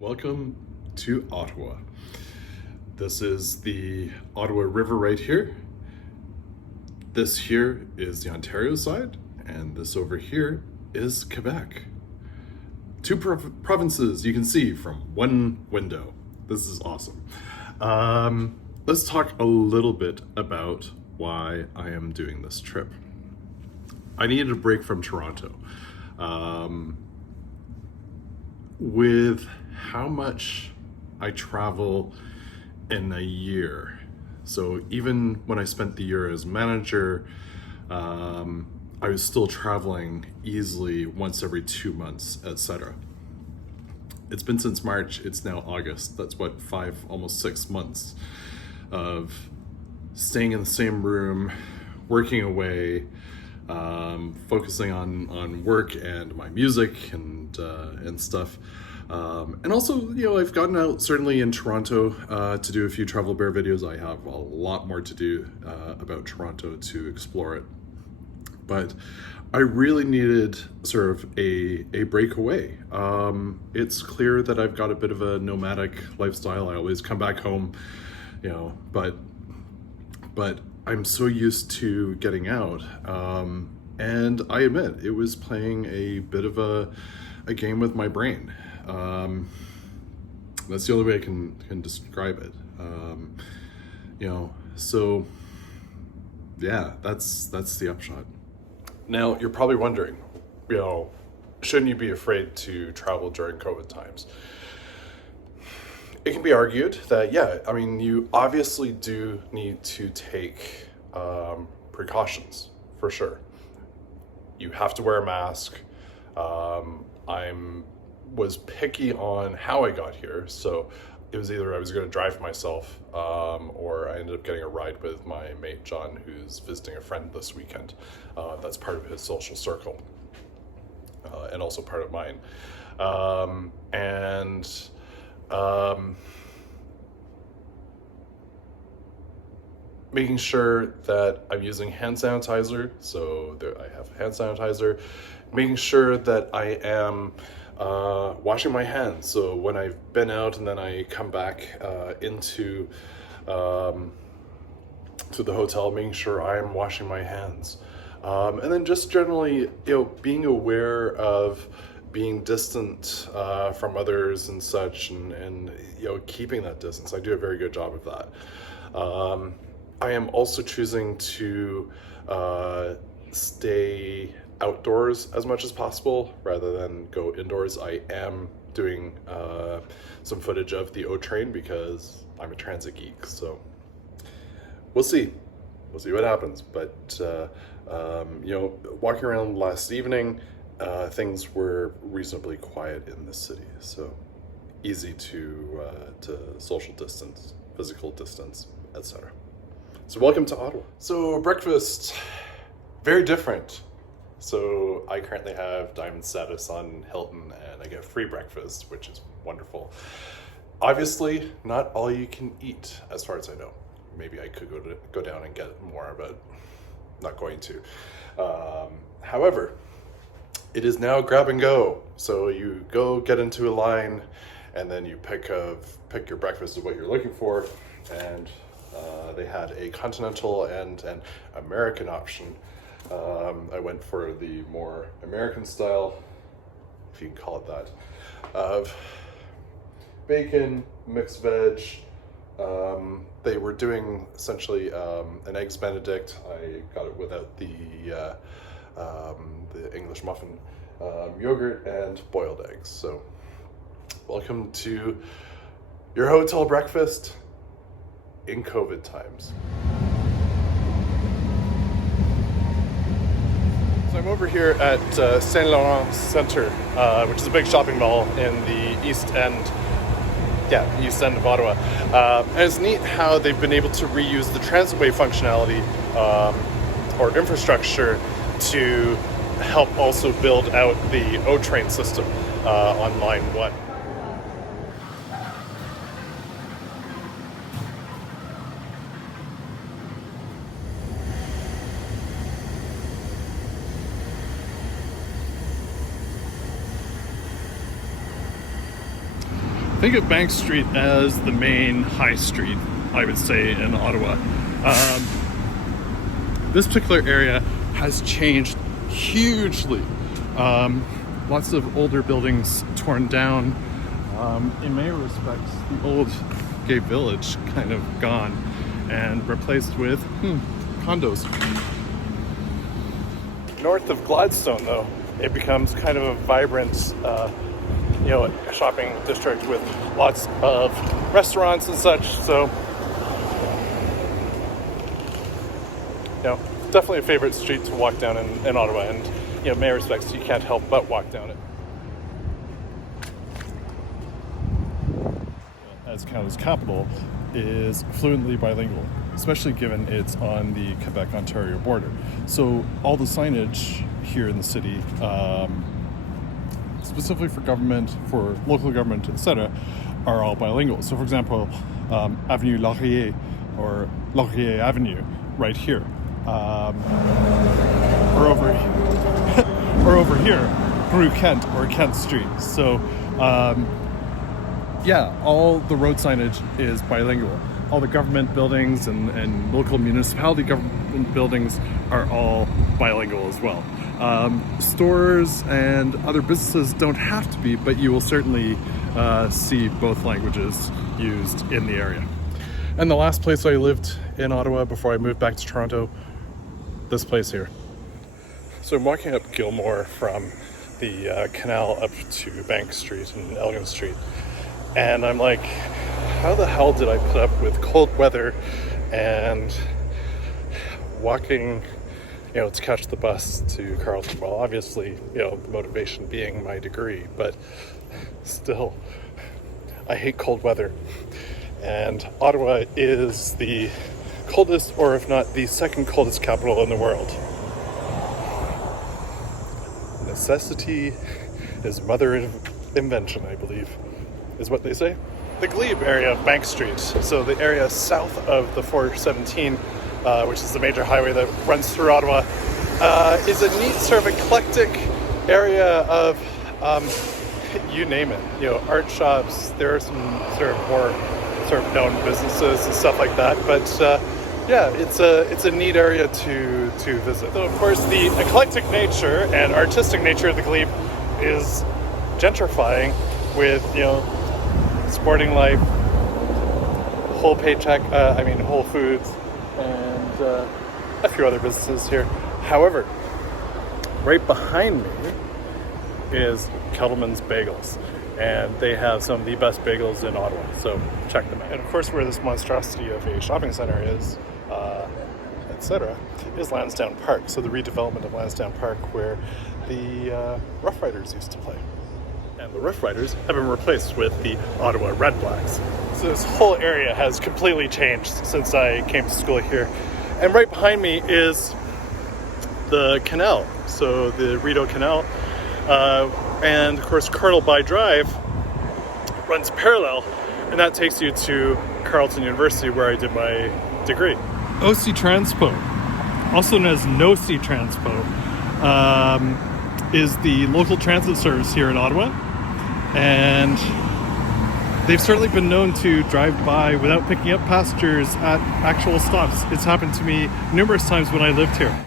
Welcome to Ottawa. This is the Ottawa River right here. This here is the Ontario side, and this over here is Quebec. Two provinces you can see from one window. This is awesome. Let's talk a little bit about why I am doing this trip. I needed a break from Toronto. With how much I travel in a year. So even when I spent the year as manager, I was still traveling easily once every 2 months, etc. It's been since March, it's now August. That's what, 5, almost 6 months of staying in the same room, working away, focusing on work and my music and stuff. And also, I've gotten out certainly in Toronto to do a few Travel Bear videos. I have a lot more to do about Toronto to explore it. But I really needed sort of a breakaway. It's clear that I've got a bit of a nomadic lifestyle. I always come back home, but I'm so used to getting out. And I admit, it was playing a bit of a game with my brain. That's the only way I can describe it. So yeah, that's the upshot. Now, you're probably wondering, shouldn't you be afraid to travel during COVID times? It can be argued that, you obviously do need to take precautions, for sure. You have to wear a mask. Was picky on how I got here, so it was either I was going to drive myself or I ended up getting a ride with my mate John, who's visiting a friend this weekend. That's part of his social circle and also part of mine. Making sure that I'm using hand sanitizer, so I have hand sanitizer. Making sure that I am washing my hands. So when I've been out and then I come back into to the hotel, making sure I'm washing my hands. And then just generally, being aware of being distant from others and such, and keeping that distance. I do a very good job of that. I am also choosing to stay outdoors as much as possible rather than go indoors. I am doing some footage of the O train because I'm a transit geek, so we'll see what happens. But walking around last evening, things were reasonably quiet in the city, so easy to social distance, physical distance, etc. So welcome to Ottawa. So breakfast, very different. So I currently have diamond status on Hilton and I get free breakfast, which is wonderful. Obviously, not all you can eat as far as I know. Maybe I could go down and get more, but not going to. However, it is now grab and go. So you go get into a line and then you pick your breakfast of what you're looking for, and they had a continental and an American option. I went for the more American style, if you can call it that, of bacon, mixed veg. They were doing essentially an Eggs Benedict. I got it without the English muffin, yogurt, and boiled eggs. So welcome to your hotel breakfast in COVID times. So I'm over here at Saint Laurent Centre, which is a big shopping mall in the east end of Ottawa. And it's neat how they've been able to reuse the transitway functionality or infrastructure to help also build out the O train system on line 1. Think of Bank Street as the main high street, I would say, in Ottawa. This particular area has changed hugely. Lots of older buildings torn down. In many respects, the old gay village kind of gone and replaced with condos. North of Gladstone, though, it becomes kind of a vibrant, shopping district with lots of restaurants and such. So, definitely a favorite street to walk down in Ottawa, and in many respects, you can't help but walk down it. As Canada's capital, is fluently bilingual, especially given it's on the Quebec-Ontario border. So all the signage here in the city, specifically for government, for local government, etc., are all bilingual. So for example, Avenue Laurier or Laurier Avenue right here, or over here, Rue Kent or Kent Street. So all the road signage is bilingual. All the government buildings and local municipality government buildings are all bilingual as well. Stores and other businesses don't have to be, but you will certainly see both languages used in the area. And the last place I lived in Ottawa before I moved back to Toronto, this place here. So I'm walking up Gilmore from the canal up to Bank Street and Elgin Street. And I'm like, how the hell did I put up with cold weather and walking, to catch the bus to Carleton? Well, obviously, the motivation being my degree, but still, I hate cold weather. And Ottawa is the coldest, or if not the second coldest capital in the world. Necessity is mother of invention, I believe, is what they say. The Glebe area of Bank Street, so the area south of the 417, which is the major highway that runs through Ottawa, is a neat sort of eclectic area of, you name it, art shops. There are some sort of more sort of known businesses and stuff like that, but it's a neat area to visit. So of course the eclectic nature and artistic nature of the Glebe is gentrifying with, Sporting Life, Whole Foods, and a few other businesses here. However, right behind me is Kettleman's Bagels, and they have some of the best bagels in Ottawa, so check them out. And of course, where this monstrosity of a shopping center is, etc., is Lansdowne Park. So the redevelopment of Lansdowne Park, where the Rough Riders used to play. And the Rough Riders have been replaced with the Ottawa Red Blacks. So this whole area has completely changed since I came to school here. And right behind me is the canal, so the Rideau Canal. And of course, Colonel By Drive runs parallel, and that takes you to Carleton University, where I did my degree. OC Transpo, also known as NOC Transpo, is the local transit service here in Ottawa. And they've certainly been known to drive by without picking up passengers at actual stops. It's happened to me numerous times when I lived here.